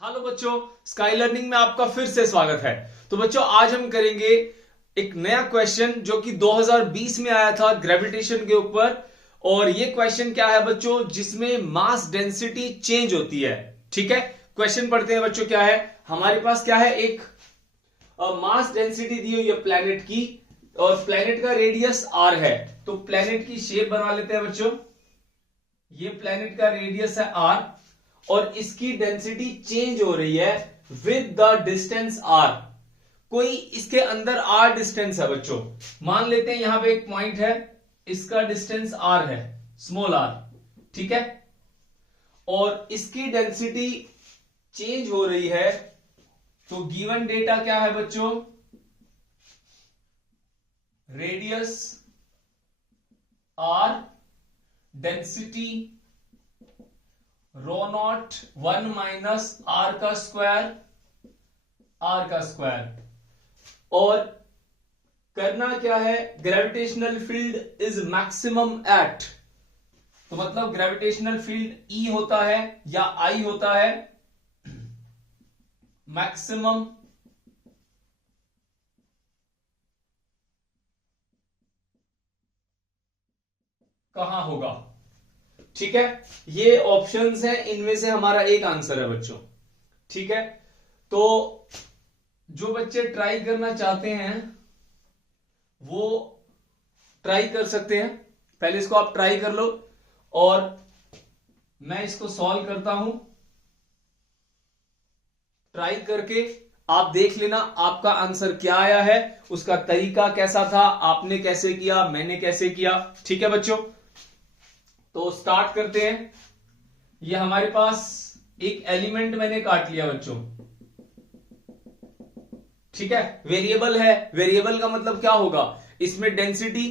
Hello बच्चों, sky learning में आपका फिर से स्वागत है। तो बच्चों, आज हम करेंगे एक नया क्वेश्चन जो कि 2020 में आया था ग्रेविटेशन के ऊपर। और ये क्वेश्चन क्या है बच्चों, जिसमें मास डेंसिटी चेंज होती है। ठीक है, क्वेश्चन पढ़ते हैं बच्चों। क्या है हमारे पास, क्या है, एक मास डेंसिटी दी हुई है प्लेनेट की, और प्लेनेट का रेडियस आर है। तो प्लेनेट की शेप बना लेते हैं बच्चों। ये प्लेनेट का रेडियस है आर, और इसकी डेंसिटी चेंज हो रही है विद द डिस्टेंस आर। कोई इसके अंदर आर डिस्टेंस है बच्चों। मान लेते हैं यहां पे एक पॉइंट है, इसका डिस्टेंस आर है, स्मॉल आर। ठीक है, और इसकी डेंसिटी चेंज हो रही है। तो गिवन डेटा क्या है बच्चों, radius R, density rho naught 1 minus are का स्क्वायर, और करना क्या है, gravitational field is maximum at. तो मतलब ग्रेविटेशनल फील्ड ई होता है या आई होता है, मैक्सिमम कहां होगा। ठीक है, ये ऑप्शंस हैं, इनमें से हमारा एक आंसर है बच्चों। ठीक है, तो जो बच्चे ट्राई करना चाहते हैं वो ट्राई कर सकते हैं। पहले इसको आप ट्राई कर लो, और मैं इसको सॉल्व करता हूं। ट्राई करके आप देख लेना आपका आंसर क्या आया है, उसका तरीका कैसा था, आपने कैसे किया, मैंने कैसे किया। ठीक है बच्चों, तो स्टार्ट करते हैं। ये हमारे पास एक एलिमेंट मैंने काट लिया बच्चों। ठीक है, वेरिएबल है। वेरिएबल का मतलब क्या होगा, इसमें डेंसिटी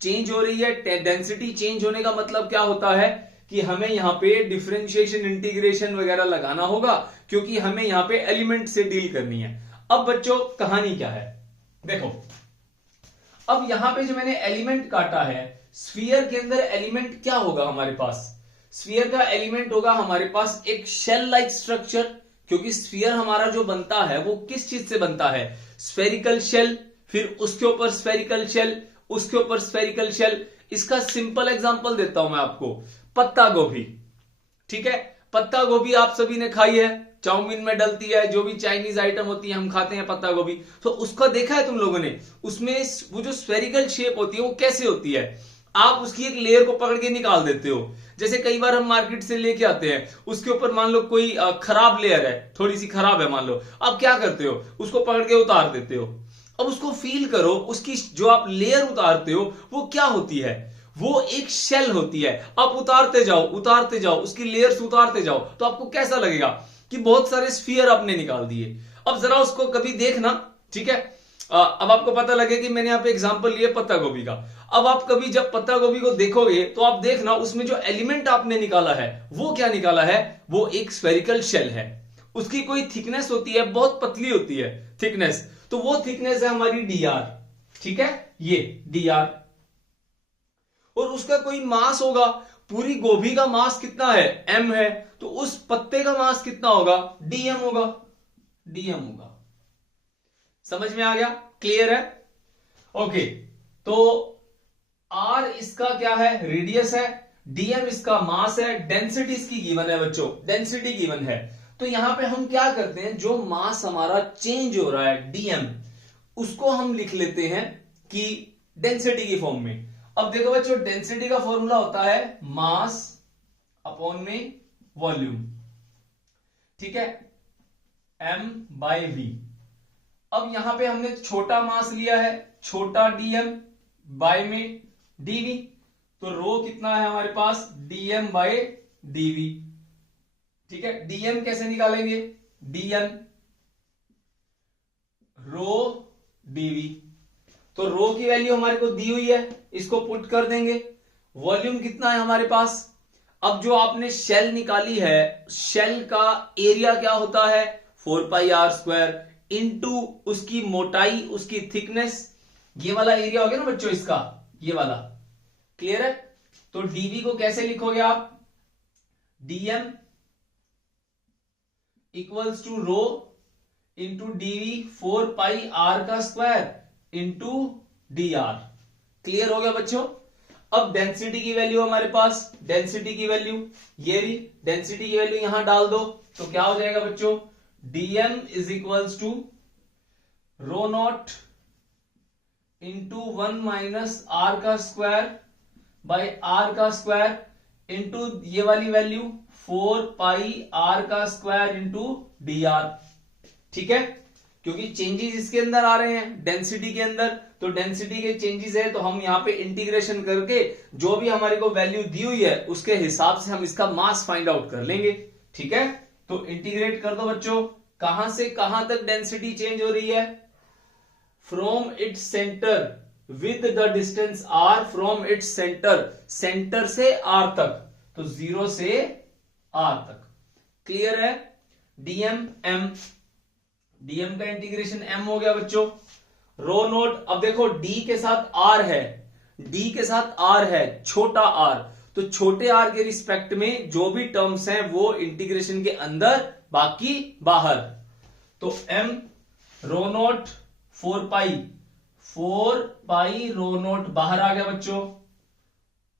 चेंज हो रही है। डेंसिटी चेंज होने का मतलब क्या होता है कि हमें यहां पे डिफरेंशिएशन, इंटीग्रेशन वगैरह लगाना होगा, क्योंकि हमें यहां पे एलिमेंट से डील करनी है। अब बच्चों, कहानी क्या है, देखो। अब यहां पे जो मैंने एलिमेंट काटा है, स्फीयर के अंदर एलिमेंट क्या होगा हमारे पास, स्फीयर का एलिमेंट होगा हमारे पास एक शेल लाइक स्ट्रक्चर। क्योंकि स्फीयर हमारा जो बनता है वो किस चीज से बनता है, स्फेरिकल शेल, फिर उसके ऊपर स्फेरिकल शेल, उसके ऊपर स्फेरिकल शेल। इसका सिंपल एग्जांपल देता हूं मैं आपको, पत्ता गोभी। ठीक है, पत्ता गोभी आप सभी ने खाई है, चाउमीन में डलती है, जो भी चाइनीज आइटम होती है हम खाते हैं पत्ता गोभी। तो उसका देखा है तुम लोगों ने, उसमें वो जो स्फेरिकल शेप होती है वो कैसे होती है, आप उसकी एक लेयर को पकड़ के निकाल देते हो। जैसे कई बार हम मार्केट से लेके आते हैं, उसके ऊपर मान लो कोई खराब लेयर है, थोड़ी सी खराब है मान लो, आप क्या करते हो, उसको पकड़ के उतार देते हो। अब उसको फील करो, उसकी जो आप लेयर उतारते हो वो क्या होती है, वो एक शेल होती है। आप उतारते जाओ उसकी लेयर्स उतारते जाओ, तो आपको कैसा लगेगा कि बहुत सारे स्फीयर आपने निकाल दिए। अब जरा उसको कभी देखना। ठीक है, अब आपको पता लगे कि मैंने यहां पे एग्जांपल लिए पत्ता गोभी का। अब आप कभी जब पत्ता गोभी को देखोगे तो आप देखना उसमें जो एलिमेंट आपने निकाला है वो क्या निकाला है, वो एक स्फेरिकल शेल है। उसकी कोई थिकनेस होती है, बहुत पतली होती है थिकनेस, तो वो थिकनेस है हमारी dr। ठीक है, ये dr, और उसका कोई मास होगा। पूरी गोभी का मास कितना है, m है, तो उस पत्ते का मास कितना होगा, dm होगा। समझ में आ गया, क्लियर है। ओके, तो r इसका क्या है, रेडियस है, dm इसका मास है, डेंसिटी इसकी गिवन है बच्चों, डेंसिटी गिवन है। तो यहां पे हम क्या करते हैं, जो मास हमारा चेंज हो रहा है dm, उसको हम लिख लेते हैं कि डेंसिटी की फॉर्म में। अब देखो बच्चों, डेंसिटी का फॉर्मूला होता है मास अपॉन में वॉल्यूम। ठीक है, m/v। अब यहां पे हमने छोटा मास लिया है, छोटा dm बाय में dv, तो रो कितना है हमारे पास, dm बाय dv। ठीक है, dm कैसे निकालेंगे, dm रो dv। तो रो की वैल्यू हमारे को दी हुई है, इसको पुट कर देंगे। वॉल्यूम कितना है हमारे पास, अब जो आपने शेल निकाली है, शेल का एरिया क्या होता है, 4πr² इंटू उसकी मोटाई, उसकी थिकनेस। ये वाला एरिया हो गया ना बच्चों इसका, ये वाला, क्लियर है। तो dv को कैसे लिखोगे आप, dm equals to rho into DV 4 pi are का square into D R. Clear हो गया बच्चों। अब डेंसिटी की वैल्यू हमारे पास, डेंसिटी की वैल्यू ये भी, डेंसिटी की वैल्यू यहां डाल दो तो क्या हो जाएगा बच्चों, dm is equals to rho naught into 1 minus are का स्क्वायर बाई आर का स्क्वायर इंटू ये वाली वैल्यू 4 पाई आर का स्क्वायर इंटू डी आर। ठीक है, क्योंकि चेंजेस इसके अंदर आ रहे हैं डेंसिटी के अंदर, तो डेंसिटी के चेंजेस है तो हम यहां पे इंटीग्रेशन करके जो भी हमारे को वैल्यू दी हुई है उसके हिसाब से हम इसका मास फाइंड आउट कर लेंगे। ठीक है, तो इंटीग्रेट कर दो बच्चों, कहां से कहां तक डेंसिटी चेंज हो रही है, from its centre with the distance r, from its centre, centre से आर तक, तो 0 से आर तक। क्लियर है। डीएम एम, डीएम का इंटीग्रेशन एम हो गया बच्चों। रो नोट, अब देखो डी के साथ आर है, डी के साथ आर है, छोटा आर, तो छोटे आर के रिस्पेक्ट में जो भी टर्म्स हैं वो इंटीग्रेशन के अंदर, बाकी बाहर। तो एम रो नोट 4 पाई, 4 पाई रो नोट बाहर आ गया बच्चों,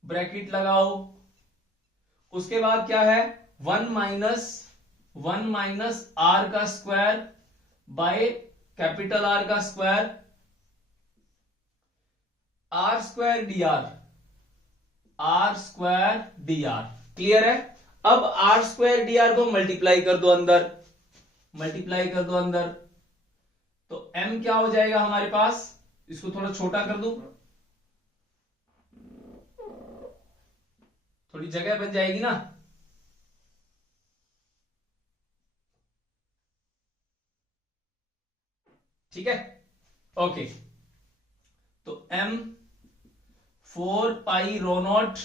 ब्रैकेट लगाओ। उसके बाद क्या है, 1 माइनस आर का स्क्वायर बाय कैपिटल आर का square, r square d r, r square d are. Clear है। अब आर स्क्वायर डी आर को मल्टीप्लाई कर दो अंदर, मल्टीप्लाई कर दो अंदर, तो m क्या हो जाएगा हमारे पास, इसको थोड़ा छोटा कर दूं, थोड़ी जगह बन जाएगी ना। ठीक है, ओके, तो m 4 pi rho not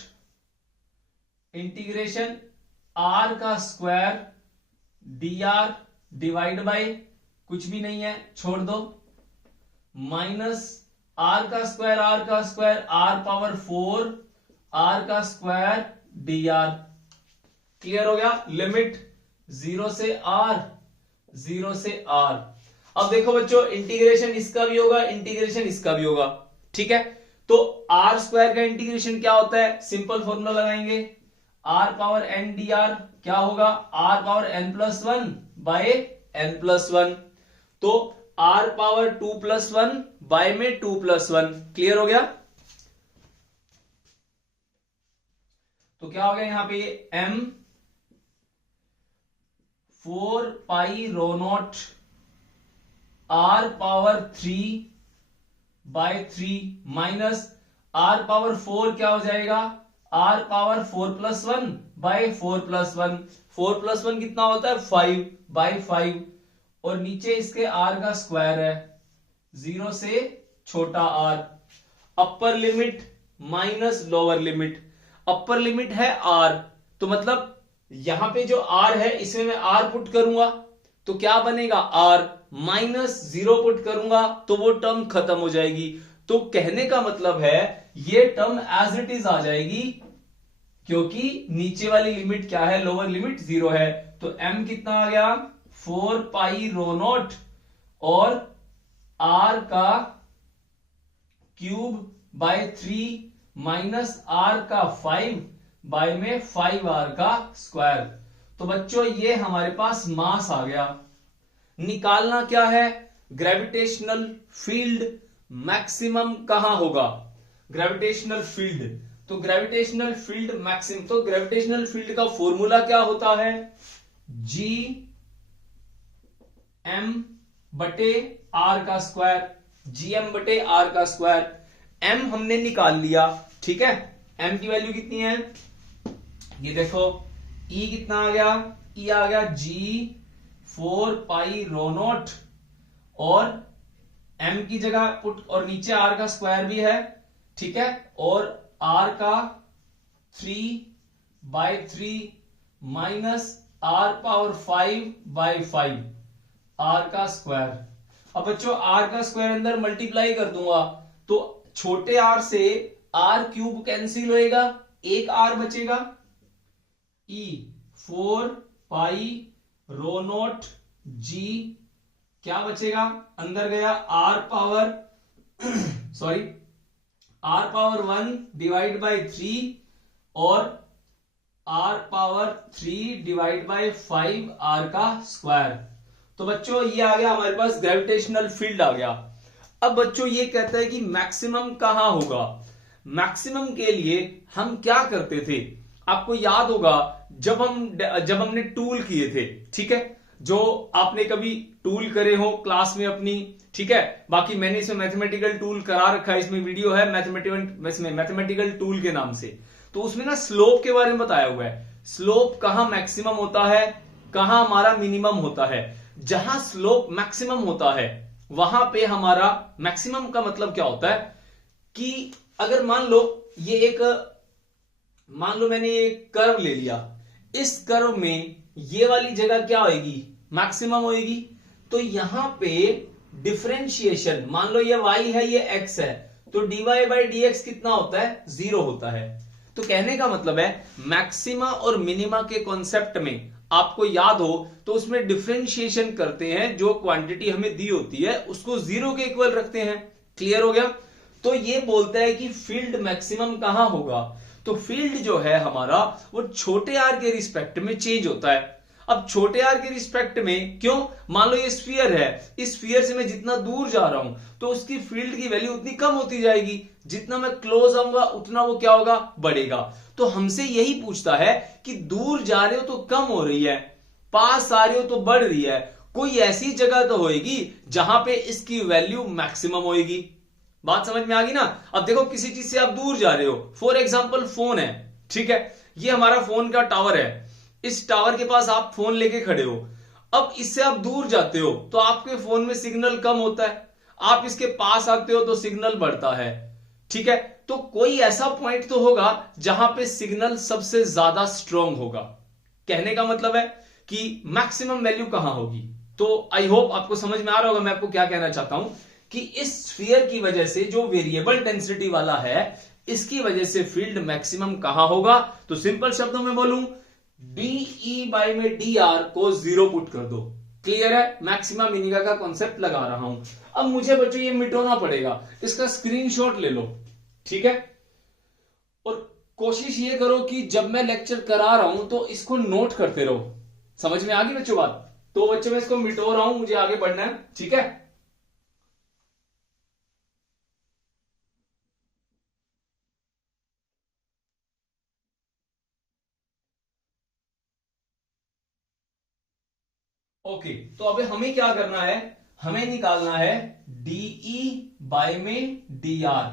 integration r का square d are divide by कुछ भी नहीं है, छोड़ दो, माइनस आर का स्क्वायर, आर का स्क्वायर, आर पावर 4 आर का स्क्वायर डी आर। क्लियर हो गया। लिमिट 0 से r, 0 से r। अब देखो बच्चों, इंटीग्रेशन इसका भी होगा, इंटीग्रेशन इसका भी होगा। ठीक है, तो आर स्क्वायर का इंटीग्रेशन क्या होता है, सिंपल फॉर्मूला लगाएंगे, r power n d r क्या होगा, r power n plus 1 by n plus 1, तो आर पावर 2 प्लस 1 बाय में 2 प्लस 1। क्लियर हो गया। तो क्या हो गया यहां पे, m 4 pi rho naught r power 3 by 3 minus r power 4 क्या हो जाएगा, r power 4 plus 1 by 4 plus 1, 4 plus 1 कितना होता है 5 बाय 5, और नीचे इसके आर का स्क्वायर है, 0 से छोटा r. Upper limit minus lower limit, upper limit है आर, तो मतलब यहां पे जो आर है इसमें मैं आर पुट करूंगा तो क्या बनेगा, आर माइनस 0 पुट करूंगा तो वो टर्म खत्म हो जाएगी। तो कहने का मतलब है ये टर्म एज इट इज आ जाएगी, क्योंकि नीचे वाली लिमिट क्या है, लोअर लिमिट 0 है। तो m कितना आ गया, 4 पाई रो नॉट और r का क्यूब बाय 3 माइनस r का 5 बाय में 5r का स्क्वायर। तो बच्चों ये हमारे पास मास आ गया। निकालना क्या है, ग्रेविटेशनल फील्ड मैक्सिमम कहां होगा, ग्रेविटेशनल फील्ड, तो ग्रेविटेशनल फील्ड मैक्सिमम, तो ग्रेविटेशनल फील्ड का फॉर्मूला क्या होता है, जी एम बटे आर का स्क्वायर, जी एम बटे आर का स्क्वायर। एम हमने निकाल लिया, ठीक है, एम की वैल्यू कितनी है, ये देखो, ई कितना आ गया, ई आ गया जी 4 पाई रो नॉट, और m की जगह पुट, और नीचे r का स्क्वायर भी है, ठीक है, और r का 3/3 माइनस r पावर 5/5 r का स्क्वायर। अब बच्चों r का स्क्वायर अंदर मल्टीप्लाई कर दूंगा तो छोटे r से r क्यूब कैंसिल होएगा, एक r बचेगा, e 4 पाई रो नॉट जी, क्या बचेगा, अंदर गया r power sorry r power 1 divide by 3 और r power 3 divide by 5 r का स्क्वायर। तो बच्चों ये आ गया हमारे पास ग्रेविटेशनल फील्ड आ गया। अब बच्चों ये कहता है कि मैक्सिमम कहां होगा। मैक्सिमम के लिए हम क्या करते थे, आपको याद होगा जब हमने टूल किए थे, ठीक है, जो आपने कभी टूल करे हो क्लास में अपनी, ठीक है, बाकी मैंने इसमें मैथमेटिकल टूल करा रखा है, इसमें वीडियो है मैथमेटिकल टूल के नाम से। तो उसमें ना स्लोप के बारे में बताया हुआ है, स्लोप कहां मैक्सिमम होता है, कहां हमारा मिनिमम होता है। जहां स्लोप मैक्सिमम होता है वहां पे हमारा मैक्सिमम का मतलब क्या होता है कि अगर मान लो मैंने एक कर्व ले लिया, इस कर्व में ये वाली जगह क्या होगी, मैक्सिमम होगी। तो यहां पे डिफरेंशिएशन, मान लो ये y है ये x है, तो dy बाई dx कितना होता है, 0 होता है। तो कहने का मतलब है मैक्सिमा और मिनिमा के कॉन्सेप्ट में आपको याद हो तो उसमें डिफरेंशिएशन करते हैं, जो क्वांटिटी हमें दी होती है उसको 0 के इक्वल रखते हैं। क्लियर हो गया। तो ये बोलता है कि फील्ड मैक्सिमम कहां होगा, तो फील्ड जो है हमारा वो छोटे आर के रिस्पेक्ट में चेंज होता है। अब छोटे आर के रिस्पेक्ट में क्यों, मान लो ये स्फीयर है, इस स्फीयर से मैं जितना दूर जा रहा हूं तो उसकी फील्ड की वैल्यू उतनी कम होती जाएगी, जितना मैं क्लोज आऊंगा उतना वो क्या होगा, बढ़ेगा। तो हमसे यही पूछता है कि दूर जा रहे हो तो कम हो रही है, पास आ रहे हो तो बढ़ रही है, कोई ऐसी जगह तो होगी जहां पे इसकी वैल्यू मैक्सिमम होगी। बात समझ में आ गई ना। अब देखो किसी चीज से आप दूर जा रहे हो, फॉर एग्जाम्पल फोन है, ठीक है, ये हमारा फोन का टावर है, इस टावर के पास आप फोन लेके खड़े हो, अब इससे आप दूर जाते हो तो आपके फोन में सिग्नल कम होता है, आप इसके पास आते हो तो सिग्नल बढ़ता है, ठीक है। तो कोई ऐसा पॉइंट तो होगा जहां पे सिग्नल सबसे ज्यादा स्ट्रांग होगा। कहने का मतलब है कि मैक्सिमम वैल्यू कहां होगी। तो आई होप आपको समझ में आ रहा होगा मैं आपको क्या कहना चाहता हूं कि इस स्फीयर की वजह से जो वेरिएबल डेंसिटी वाला है, इसकी वजह से फील्ड मैक्सिमम कहां होगा। तो सिंपल शब्दों में बोलूं, डीई बाई में डी आर को 0 पुट कर दो। क्लियर है, मैक्सिमा मिनिमा का कॉन्सेप्ट लगा रहा हूं। अब मुझे बच्चों ये मिटाना पड़ेगा, इसका स्क्रीनशॉट ले लो, ठीक है, और कोशिश ये करो कि जब मैं लेक्चर करा रहा हूं तो इसको नोट करते रहो। समझ में आ गई बच्चों बात। तो बच्चों मैं इसको मिटो रहा हूं, मुझे आगे बढ़ना है, ठीक है। ओके, तो अभी हमें क्या करना है, हमें निकालना है डीई बाय में डी आर।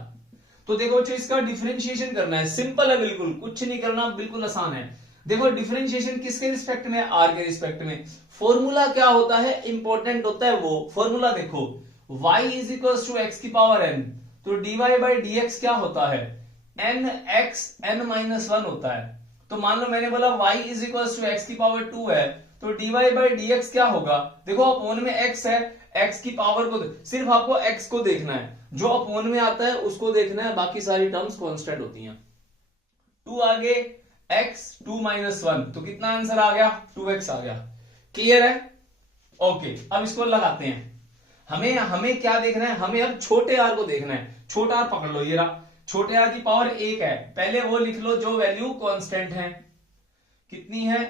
तो देखो बच्चों इसका डिफरेंशिएशन करना है, सिंपल है, बिल्कुल कुछ नहीं करना, बिल्कुल आसान है। देखो डिफरेंशिएशन किसके रिस्पेक्ट में, आर के रिस्पेक्ट में। फॉर्मूला क्या होता है, इंपॉर्टेंट होता है वो फॉर्मूला। देखो y is equal to x की पावर n, तो dy बाई डी एक्स क्या होता है, n x n माइनस 1 होता है। तो मान लो मैंने बोला y is equal to x की पावर 2 है, तो dy बाई डी एक्स क्या होगा, देखो अपोन में x है, x की पावर को सिर्फ आपको x को देखना है, जो अपोन में आता है उसको देखना है, बाकी सारी टर्म्स कांस्टेंट होती हैं। 2 आगे x 2 माइनस 1, तो कितना आंसर आ गया, 2x आ गया। क्लियर है। ओके, अब इसको लगाते हैं। हमें क्या देखना है, हमें अब छोटे आर को देखना है। छोटा आर पकड़ लो, ये रहा, छोटे आर की पावर 1 है, पहले वो लिख लो जो वैल्यू कांस्टेंट है। कितनी है,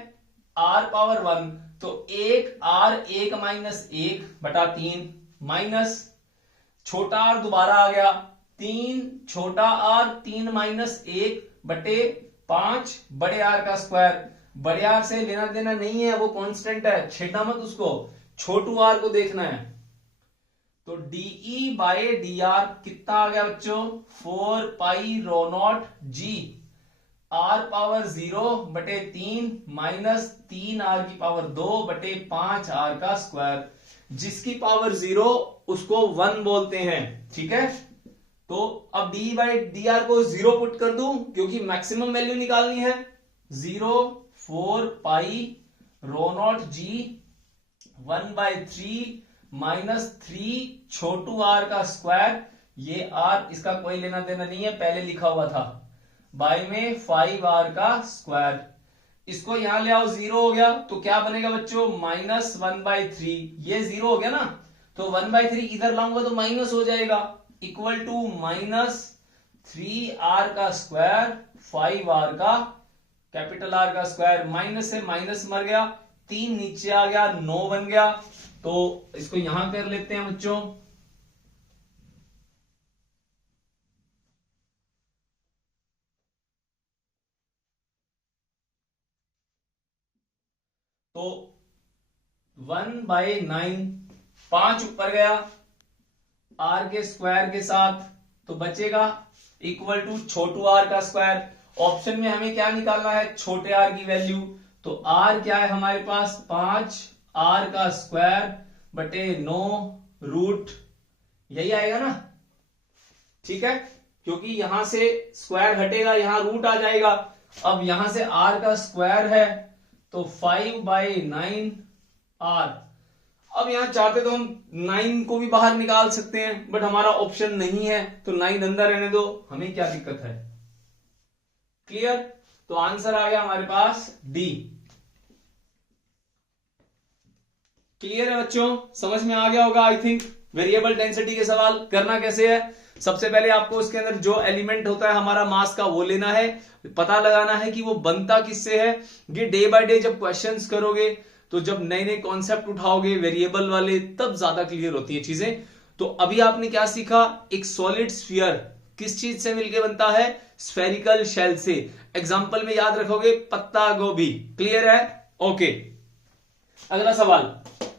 आर पावर 1, तो 1 आर 1 माइनस 1 बटा 3 माइनस छोटा आर दोबारा आ गया 3, छोटा आर 3 माइनस 1 बटे 5 बड़े आर का स्क्वायर। बड़े आर से लेना देना नहीं है, वो कांस्टेंट है, छेड़ना मत उसको, छोटू आर को देखना है। तो डीई बाय डी आर कितना आ गया बच्चों, 4 pi rho naught ji are power 0 बटे 3 माइनस 3 आर की पावर 2 बटे 5 आर का स्क्वायर। जिसकी पावर 0 उसको 1 बोलते हैं, ठीक है। तो अब डी बाई डी आर को 0 पुट कर दूं क्योंकि मैक्सिमम वैल्यू निकालनी है। 0 4 pi rho naught G 1 by 3 minus 3 छोटू आर का स्क्वायर, ये आर इसका कोई लेना देना नहीं है, पहले लिखा हुआ था, बाई में 5 आर का स्क्वायर इसको यहां ले आओ, 0 हो गया तो क्या बनेगा बच्चों, -1/3। ये 0 हो गया ना, तो 1/3 इधर लाऊंगा तो माइनस हो जाएगा, इक्वल टू -3r का स्क्वायर 5r का कैपिटल R का स्क्वायर। माइनस से माइनस मर गया, 3 नीचे आ गया, 9 बन गया। तो इसको यहां कर लेते हैं बच्चों। तो 1/9, 5 ऊपर गया r के स्क्वायर के साथ, तो बचेगा इक्वल टू छोटू r का स्क्वायर। ऑप्शन में हमें क्या निकालना है, छोटे r की वैल्यू। तो r क्या है हमारे पास, 5r का स्क्वायर बटे 9 रूट, यही आएगा ना, ठीक है, क्योंकि यहां से स्क्वायर हटेगा, यहां रूट आ जाएगा। अब यहां से r का स्क्वायर है तो 5/9 r। अब यहां चाहते तो हम 9 को भी बाहर निकाल सकते हैं, बट हमारा ऑप्शन नहीं है, तो 9 अंदर रहने दो, हमें क्या दिक्कत है। क्लियर, तो आंसर आ गया हमारे पास डी। क्लियर है बच्चों, समझ में आ गया होगा आई थिंक। वेरिएबल डेंसिटी के सवाल करना कैसे है, सबसे पहले आपको उसके अंदर जो एलिमेंट होता है हमारा मास का वो लेना है, पता लगाना है कि वो बनता किससे है। ये डे बाय डे जब क्वेश्चंस करोगे, तो जब नए नए कॉन्सेप्ट उठाओगे वेरिएबल वाले, तब ज्यादा क्लियर होती है चीजें। तो अभी आपने क्या सीखा, एक सॉलिड स्फीयर किस चीज से मिलके बनता है, स्फेरिकल शेल से। एग्जाम्पल में याद रखोगे पत्ता गोभी। क्लियर है, ओके। अगला सवाल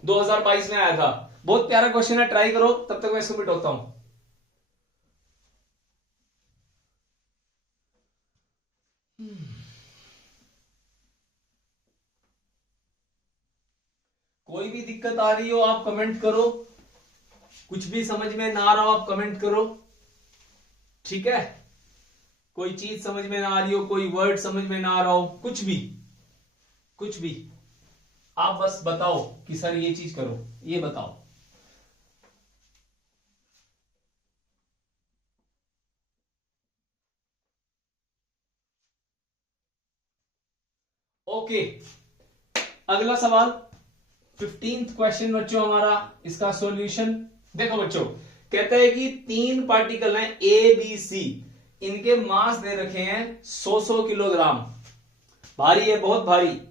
2022 में आया था, बहुत प्यारा क्वेश्चन है, ट्राई करो, तब तक मैं इसको मिटाता हूं। कोई भी दिक्कत आ रही हो आप कमेंट करो, कुछ भी समझ में ना आ रहा हो आप कमेंट करो, ठीक है। कोई चीज समझ में ना आ रही हो, कोई वर्ड समझ में ना आ रहा हो, कुछ भी कुछ भी, आप बस बताओ कि सर ये चीज करो, ये बताओ। ओके, अगला सवाल 15th क्वेश्चन बच्चों हमारा, इसका सॉल्यूशन देखो बच्चों। कहता है कि 3 पार्टिकल हैं ए बी सी, इनके मास दे रखे हैं 100 किलोग्राम, भारी है, बहुत भारी।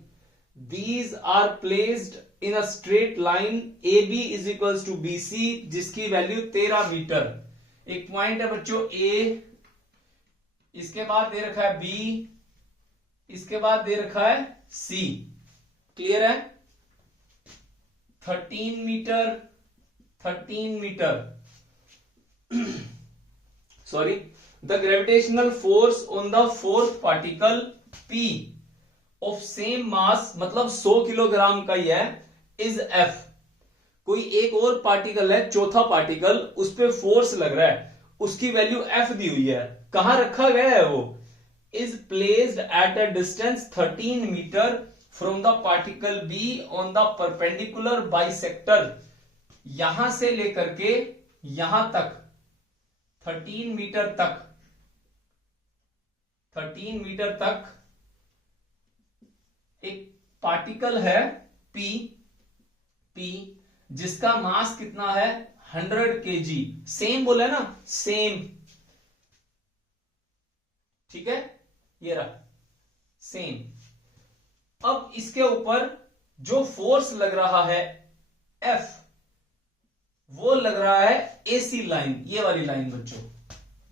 These are placed in a straight line A B is equals to B C, जिसकी वैल्यू 13 मीटर। एक पॉइंट है बच्चों ए, इसके बाद दे रखा है बी, इसके बाद दे रखा है सी। क्लियर है, 13 metre, 13 metre sorry, the gravitational force on the fourth particle P of same mass, मतलब 100 किलोग्राम का ही है, इज F। कोई एक और पार्टिकल है, चौथा पार्टिकल, उस पर फोर्स लग रहा है, उसकी वैल्यू F दी हुई है, कहां रखा गया है वो, is placed at a distance 13 metre from the particle B on the perpendicular bisector. यहां से लेकर के यहां तक 13 मीटर तक, 13 मीटर तक एक पार्टिकल है P, जिसका मास कितना है 100 kg। सेम बोला है ना, सेम, ठीक है, ये रहा सेम। अब इसके ऊपर जो फोर्स लग रहा है F, वो लग रहा है AC लाइन, ये वाली लाइन बच्चों,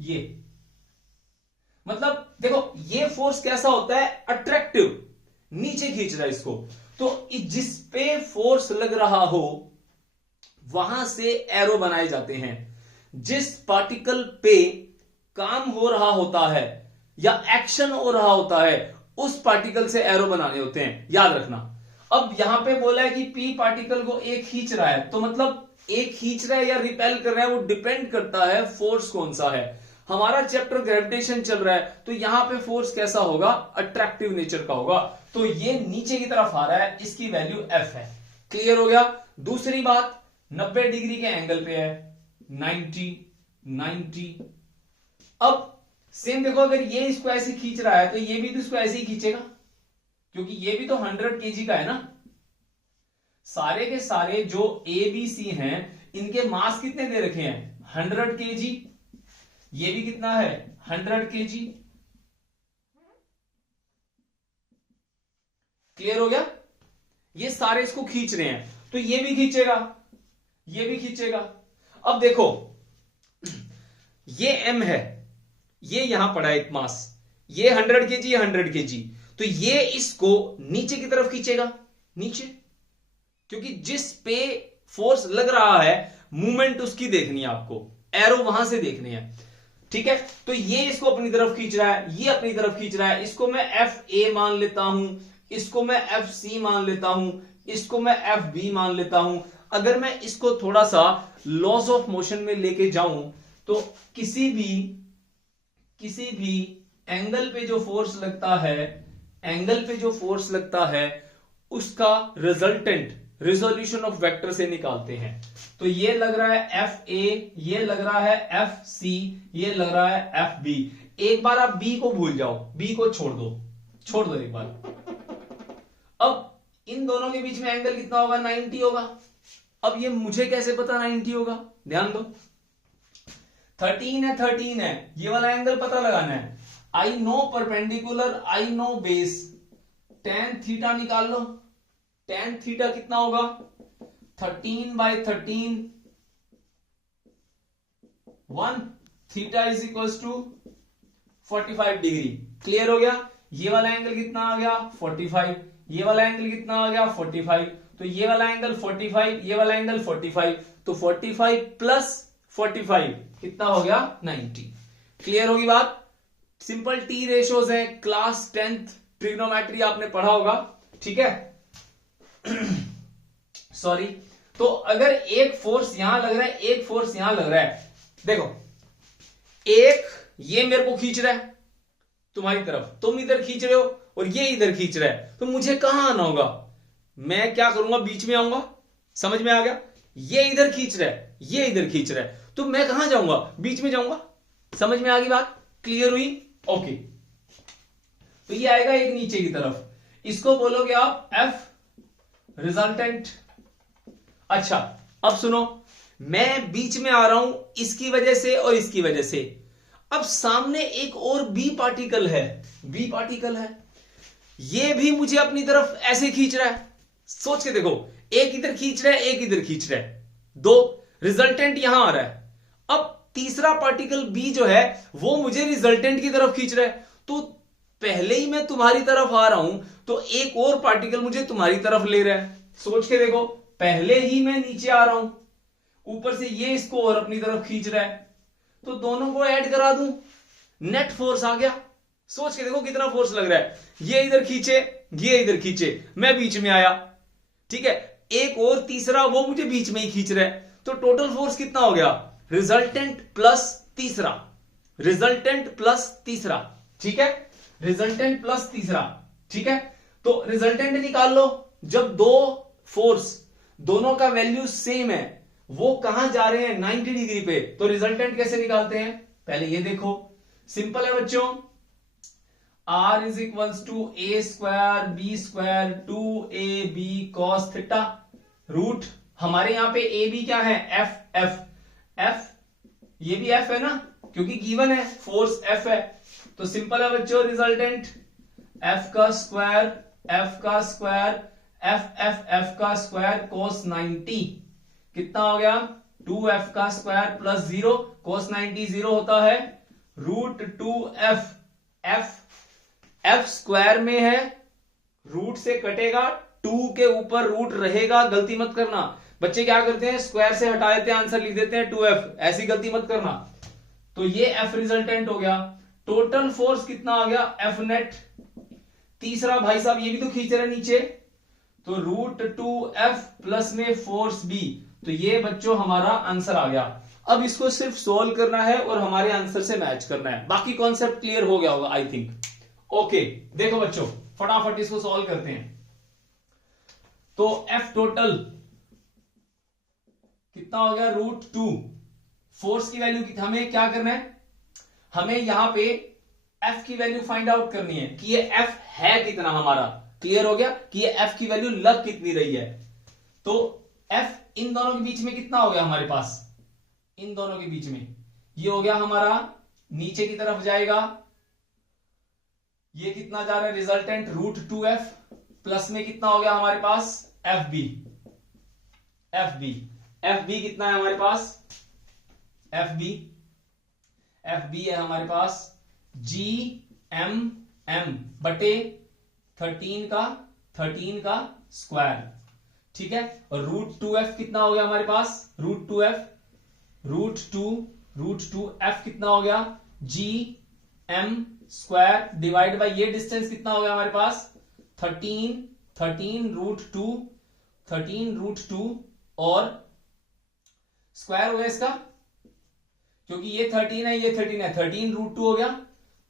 ये मतलब देखो ये फोर्स कैसा होता है, अट्रैक्टिव, नीचे खींच रहा है इसको। तो जिस पे फोर्स लग रहा हो वहां से एरो बनाए जाते हैं। जिस पार्टिकल पे काम हो रहा होता है या एक्शन हो रहा होता है, उस पार्टिकल से एरो बनाने होते हैं, याद रखना। अब यहां पे बोला है कि पी पार्टिकल को एक खींच रहा है, तो मतलब एक खींच रहा है या रिपेल कर रहा है, वो डिपेंड करता है फोर्स कौन सा है। हमारा चैप्टर ग्रेविटेशन चल रहा है, तो यहां पे फोर्स कैसा होगा, अट्रैक्टिव नेचर का होगा। तो ये नीचे की तरफ आ रहा है, इसकी वैल्यू F है। क्लियर हो गया। दूसरी बात, 90 डिग्री के एंगल पे है, 90। अब सेम देखो, अगर ये इसको ऐसे खींच रहा है तो ये भी तो इसको ऐसे ही खींचेगा, क्योंकि ये भी तो 100 kg का है ना। सारे के सारे जो ए बी सी हैं इनके मास कितने दे रखे हैं 100 kg। ये भी कितना है 100 kg। क्लियर हो गया। ये सारे इसको खींच रहे हैं तो ये भी खींचेगा, ये भी खींचेगा। अब देखो ये m है, ये यहां पड़ा है एक मास, ये 100 kg, ये 100 kg, तो ये इसको नीचे की तरफ खींचेगा, नीचे, क्योंकि जिस पे फोर्स लग रहा है मूवमेंट उसकी देखनी है आपको, एरो वहां से देखने हैं, ठीक है। तो ये इसको अपनी तरफ खींच रहा है, ये अपनी तरफ खींच रहा है, इसको मैं एफ ए मान लेता हूं, इसको मैं एफ सी मान लेता हूं, इसको मैं एफ बी मान लेता हूं। अगर मैं इसको थोड़ा सा लॉज ऑफ मोशन में लेके जाऊं तो किसी भी एंगल पे जो फोर्स लगता है, एंगल पे जो फोर्स लगता है उसका रिजल्टेंट रिजोल्यूशन ऑफ वेक्टर से निकालते हैं। तो ये लग रहा है एफ ए, ये लग रहा है एफ सी, ये लग रहा है एफ बी। एक बार आप बी को भूल जाओ, बी को छोड़ दो एक बार। अब इन दोनों के बीच में एंगल कितना होगा 90 होगा। अब ये मुझे कैसे पता 90 होगा, ध्यान दो 13 है, ये वाला एंगल पता लगाना है। I know perpendicular, I know base, tan theta निकाल लो। tan थीटा कितना होगा 13/13 1 theta is equal to 45 degree. Clear हो गया। ये वाला एंगल कितना आ गया 45, ये वाला एंगल कितना आ गया 45, तो ये वाला एंगल 45, ये वाला एंगल 45, तो 45 प्लस 45 कितना हो गया 90। क्लियर होगी बात। सिंपल टी रेशोज हैं, क्लास 10th ट्रिग्नोमेट्री आपने पढ़ा होगा, ठीक है। सॉरी। तो अगर एक फोर्स यहां लग रहा है, एक फोर्स यहां लग रहा है, देखो एक ये मेरे को खींच रहा है तुम्हारी तरफ, तुम इधर खींच रहे हो और ये इधर खींच रहा है, तो मुझे कहां आना होगा, मैं क्या करूंगा बीच में आऊंगा। समझ में आ गया। ये इधर खींच रहा है, ये इधर खींच रहा है, तो मैं कहां जाऊंगा, बीच में जाऊंगा। समझ में आ गई बात, क्लियर हुई। ओके। तो ये आएगा एक नीचे की तरफ, इसको बोलोगे आप एफ रिजल्टेंट। अच्छा अब सुनो, मैं बीच में आ रहा हूं इसकी वजह से और इसकी वजह से। अब सामने एक और बी पार्टिकल है, बी पार्टिकल है, ये भी मुझे अपनी तरफ ऐसे खींच रहा है। सोच के देखो, एक इधर खींच रहा है, एक इधर खींच रहा है, दो रिजल्टेंट यहां आ रहा है। अब तीसरा पार्टिकल बी जो है वो मुझे रिजल्टेंट की तरफ खींच रहा है। तो पहले ही मैं तुम्हारी तरफ आ रहा हूं तो एक और पार्टिकल मुझे तुम्हारी तरफ ले रहा है। सोच के देखो, पहले ही मैं नीचे आ रहा हूं, ऊपर से ये इसको और अपनी तरफ खींच रहा है, तो दोनों को ऐड करा दूं, नेट फोर्स आ गया। सोच के देखो कितना फोर्स लग रहा है, ये इधर खींचे, ये इधर खींचे, मैं बीच में आया, ठीक है। एक और तीसरा वो मुझे बीच में ही खींच रहा है, तो टोटल फोर्स कितना हो गया रिजल्टेंट प्लस तीसरा, रिजल्टेंट प्लस तीसरा, ठीक है, रिजल्टेंट प्लस तीसरा, ठीक है। तो रिजल्टेंट निकाल लो। जब दो फोर्स दोनों का वैल्यू सेम है, वो कहां जा रहे हैं 90 डिग्री पे, तो रिजल्टेंट कैसे निकालते हैं, पहले ये देखो, सिंपल है बच्चों। R is equals to A square B square 2ab cos theta, root हमारे यहां पे ए बी क्या है एफ, एफ ये भी एफ है ना, क्योंकि गिवन है फोर्स एफ है। तो सिंपल है बच्चों, रिजल्टेंट एफ का स्क्वायर, एफ का स्क्वायर, एफ का स्क्वायर cos 90 कितना हो गया 2f का स्क्वायर प्लस 0, cos 90 0 होता है, रूट 2f, एफ स्क्वायर में है, रूट से कटेगा, 2 के ऊपर रूट रहेगा, गलती मत करना। बच्चे क्या करते हैं, स्क्वायर से हटा देते हैं, आंसर लिख देते हैं 2f, ऐसी गलती मत करना। तो ये एफ रिजल्टेंट हो गया। टोटल फोर्स कितना आ गया एफ नेट। तीसरा भाई साहब ये भी तो खींच रहे नीचे, तो रूट 2f प्लस में फोर्स बी, तो ये बच्चों हमारा आंसर आ गया। अब इसको सिर्फ सोल्व करना है और हमारे आंसर से मैच करना है, बाकी कॉन्सेप्ट क्लियर हो गया होगा आई थिंक। ओके देखो बच्चों, फटाफट इसको सॉल्व करते हैं। तो एफ टोटल कितना हो गया रूट 2, फोर्स की वैल्यू हमें क्या करना है, हमें यहां पे एफ की वैल्यू फाइंड आउट करनी है कि ये एफ है कितना हमारा क्लियर हो गया कि ये एफ की वैल्यू लग कितनी रही है। तो एफ इन दोनों के बीच में कितना हो गया हमारे पास, इन दोनों के बीच में ये हो गया हमारा, नीचे की तरफ जाएगा, ये कितना जा रहा है रिजल्टेंट √2f, प्लस में कितना हो गया हमारे पास एफ बी। एफ बी कितना है हमारे पास, एफ बी है हमारे पास जी एम एम बटे 13 का स्क्वायर, ठीक है। और √2f कितना हो गया हमारे पास, √2f कितना हो गया G M square divide by ये डिस्टेंस कितना हो गया हमारे पास 13 √2 और स्क्वायर हो गया इसका, क्योंकि ये 13 है, ये 13 है, 13 √2 हो गया,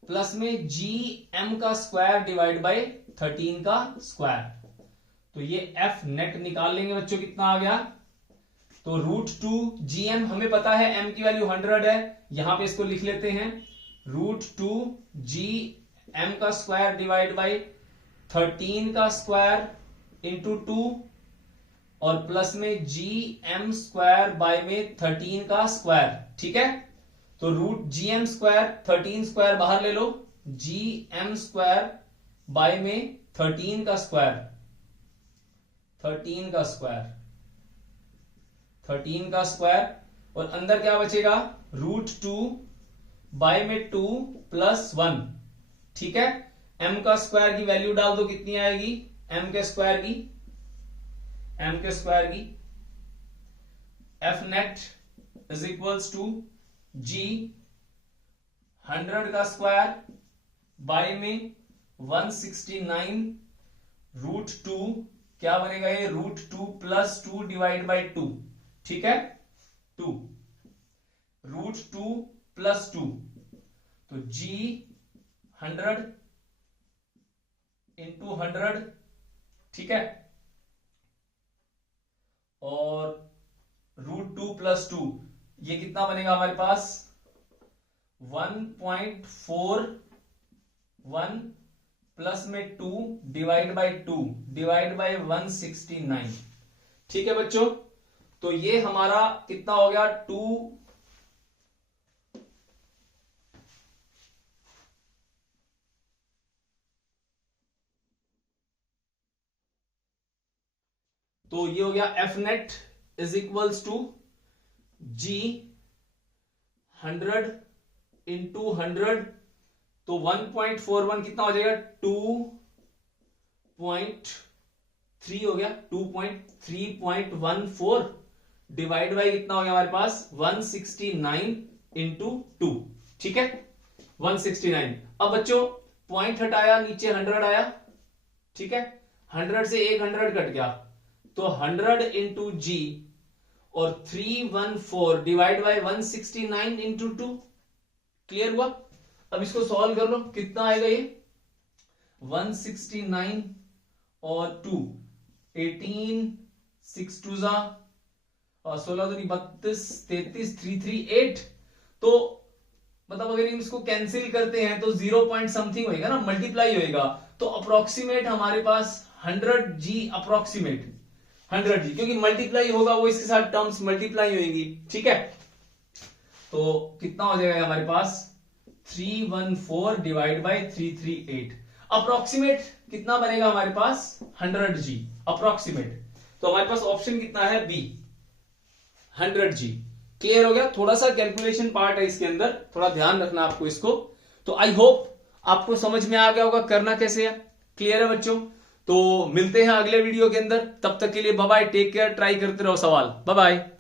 प्लस में जी एम का स्क्वायर डिवाइड बाय 13 का स्क्वायर। तो ये एफ नेट निकाल लेंगे बच्चों, कितना आ गया, तो √2 जी एम हमें पता है एम की वैल्यू 100 है, यहां पे इसको लिख लेते हैं √2 जी एम का स्क्वायर डिवाइड बाय 13 का स्क्वायर इंटू 2 और प्लस में जी एम स्क्वायर बाय में 13 का स्क्वायर, ठीक है। तो √GM स्क्वायर 13 स्क्वायर बाहर ले लो, GM स्क्वायर बाय में 13 का स्क्वायर, 13 का स्क्वायर और अंदर क्या बचेगा √2 बाय में 2 प्लस 1, ठीक है। m का स्क्वायर की वैल्यू डाल दो, कितनी आएगी m के स्क्वायर की F net is equals to G 100 का स्क्वायर बाय में 169 √2, क्या बनेगा ये √2 प्लस 2 डिवाइड बाय 2, ठीक है, 2 √2 प्लस 2, तो जी 100 इंटू 100, ठीक है, और √2 प्लस 2 ये कितना बनेगा हमारे पास 1.41 प्लस में 2 डिवाइड बाय 2 डिवाइड बाय 169, ठीक है बच्चों। तो ये हमारा कितना हो गया 2, तो ये हो गया F net is equals to G 100 into 100, तो 1.41 कितना हो जाएगा 2.3 हो गया, 2.3.14 डिवाइड बाय कितना हो गया हमारे पास 169 इंटू 2, ठीक है 169। अब बच्चों पॉइंट हटाया, नीचे 100 आया, ठीक है, 100 से एक 100 कट गया, तो 100 इंटू जी और 314 डिवाइड बाय 169 इंटू 2, क्लियर हुआ। अब इसको सॉल्व कर लो, कितना आएगा ये 169 और 2 18 6 2 जा और 16 2 32 33 338, तो मतलब अगर हम इसको कैंसिल करते हैं तो 0 पॉइंट समथिंग होएगा ना, मल्टीप्लाई होएगा, तो अप्रोक्सीमेट हमारे पास 100G, अप्रोक्सीमेट 100G, क्योंकि मल्टीप्लाई होगा वो इसके साथ टर्म्स मल्टीप्लाई होंगी, ठीक है। तो कितना हो जाएगा हमारे पास 314 डिवाइड बाय 338, अप्रोक्सीमेट कितना बनेगा हमारे पास 100G अप्रोक्सीमेट। तो हमारे पास ऑप्शन कितना है बी 100G, क्लियर हो गया। थोड़ा सा कैलकुलेशन पार्ट है इसके अंदर, थोड़ा ध्यान रखना आपको इसको। तो आई होप आपको समझ में आ गया होगा करना कैसे है, क्लियर है बच्चों। तो मिलते हैं अगले वीडियो के अंदर, तब तक के लिए bye bye, take care, try करते रहो सवाल, बाय बाय।